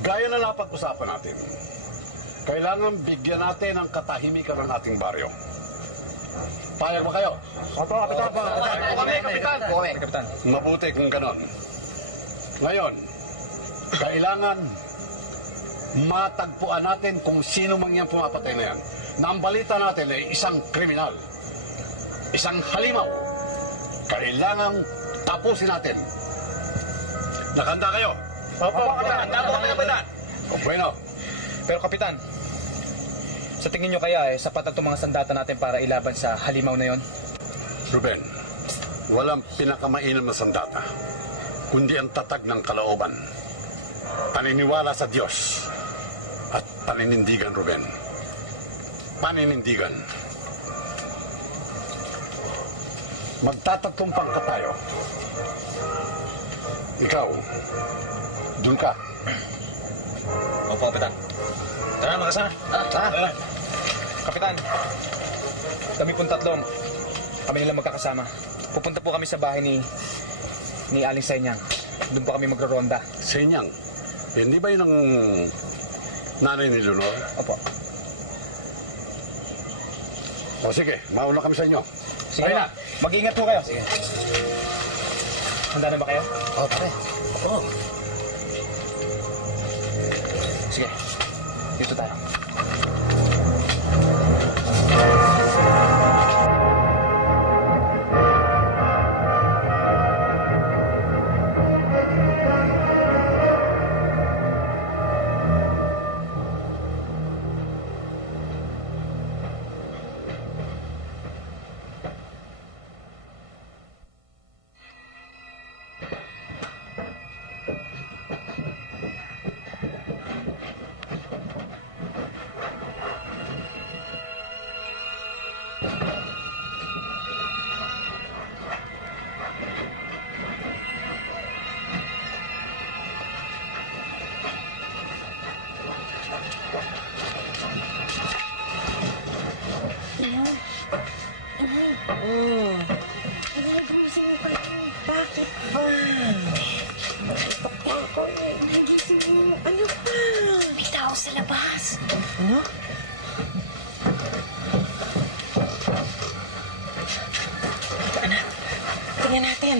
Gaya na napag-usapan natin, kailangan bigyan natin ng katahimikan ng ating baryo. Payag ba kayo? Opo, Kapitan. Kapitan. Mabuti kung ganon. Ngayon, kailangan matagpuan natin kung sino mang yan pumapatay na yan. Na ang balita natin ay isang kriminal, isang halimaw. Kailangang tapusin natin. Nakanda kayo? Opo, Kapitan. Kapitan. Bueno. Pero, Kapitan, sa tingin nyo kaya sapat na itong mga sandata natin para ilaban sa halimaw na yon? Ruben, walang pinakamainam na sandata, kundi ang tatag ng kalooban. Paniniwala sa Diyos at paninindigan, Ruben. Paninindigan. Magtatagumpang ka tayo. Ikaw, dun ka. Opo, Kapitan. Tara, makasama. Tara. Kapitan, kami pong tatlong, kami nilang magkakasama. Pupunta po kami sa bahay ni Aling Senyang. Doon po kami magro-ronda. Senyang? Hindi ba yun ang nanay ni Leonor? Opo. O sige, mauna kami sa inyo. Sige na. Mag-iingat po kayo. Sige. Handa na ba kayo? Oo, pare. Oo. Sige. Dito tayo. Tingnan natin.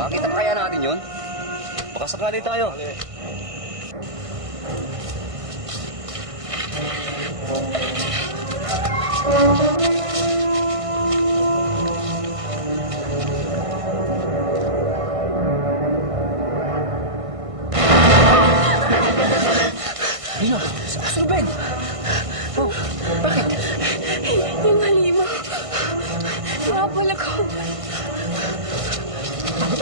Makakita pa kaya natin yun? Baka sakali tayo. Ano? Sir Ben? Oh, bakit? Yung halimaw. Nga pala ko. May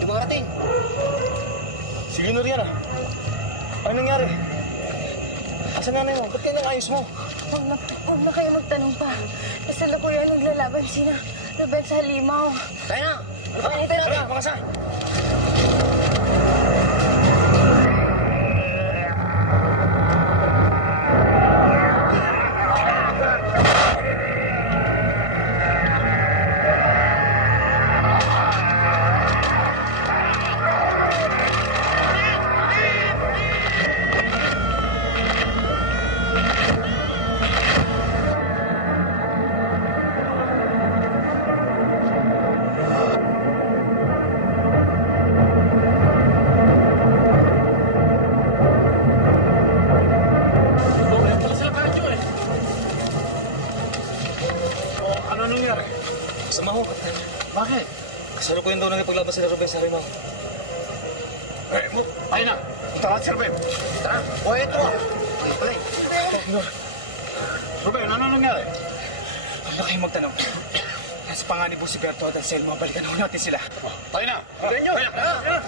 dumarating. Si Leonor yan ah. Ano nangyari? Asan nanay mo? Ba't kaya nang ayos mo? Huwag na kayo magtanong pa. Kasalukuyan naglalaban sina Ruben sa halimaw. Tayo na! Ano pa kanintay natin? Tara, makasa! Ano nangyari? Masama ho, Kapitan. Bakit? Kasalukuyan daw nakipaglaban sila Ruben sa halimaw. Ayun na. Punta natin si Ruben. Tara! O, eto ah! Ano pala eh? Ruben, ano nangyari? Huwag na kayong magtanong. Nasa panganib po si Berto at Anselmo. Balikan ho natin sila. Tayo na. Ruben nyo! Tara!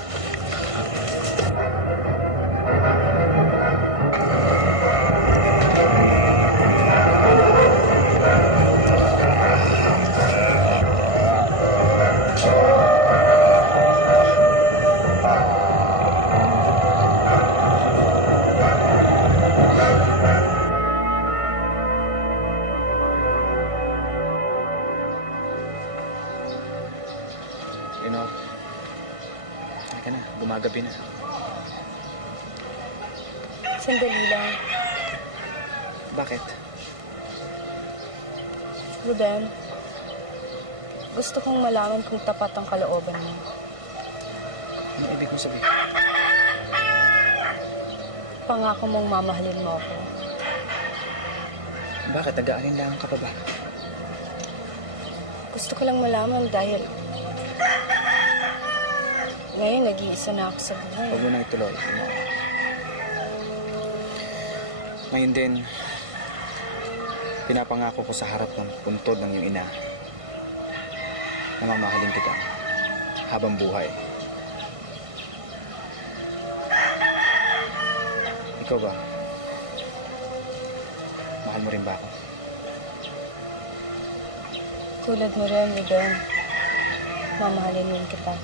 Leonor. Halika na. Gumagabi na. Sandali lang. Bakit? Ruben, gusto kong malaman kung tapat ang kalooban mo. Ano ibig mong sabihin? Pangako mong mamahalin mo ako. Bakit? Nag-aalinlangan ka pa ba? Gusto ko lang malaman dahil ngayon nag-iisa na ako sa buhay. Huwag mo nang ituloy. Ngayon din, pinapangako ko sa harap ng puntod ng iyong ina na mamahalin kita habang buhay. Ikaw ba? Mahal mo rin ba ako? Tulad mo rin, Ruben. Mamahalin rin kita.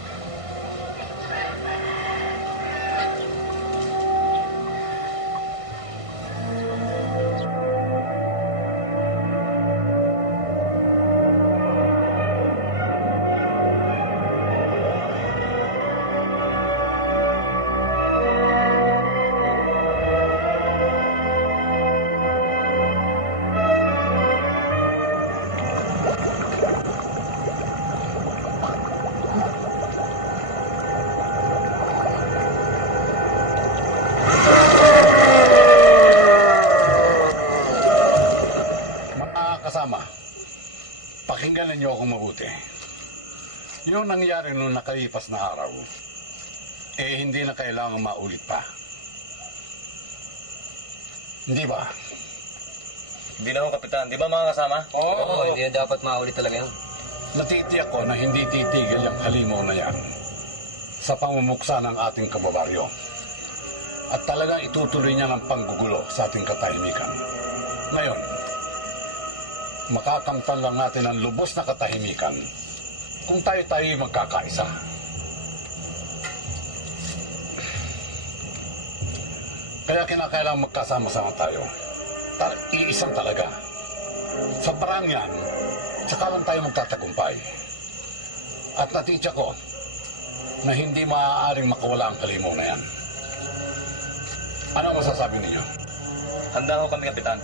Pakinggan niyo akong mabuti. Yung nangyari noong nakalipas na araw, hindi na kailangan maulit pa. Hindi ba? Hindi na ako, Kapitan. Di ba mga kasama? Oo, hindi na dapat maulit talaga yun. Natitiyak ko na hindi titigil ang halimaw na yan sa pamumuksa ng ating kababaryo. At talagang itutuloy niya ng panggugulo sa ating katahimikan. Ngayon, makakamtan lang natin ang lubos na katahimikan kung tayo magkakaisa. Kaya kinakailangan magkasama-sama tayo. Iisang talaga. Sa parang yan, saka lang tayo magtatagumpay. At natitya ko na hindi maaaring makawala ang halimaw na yan. Ano masasabi ninyo? Handa ho kami, Kapitan.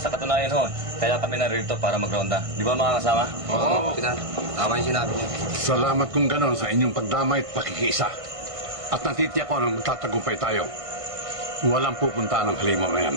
Sa katunayan ho, kaya kami narito para magronda. Di ba mga kasama? Oo, Kapitan. Tama yung sinabi niya. Salamat kung gano'n sa inyong pagdamay at pakikiisa. At natitiyak ko na magtatagumpay tayo. Walang pupunta ng halimaw na yan.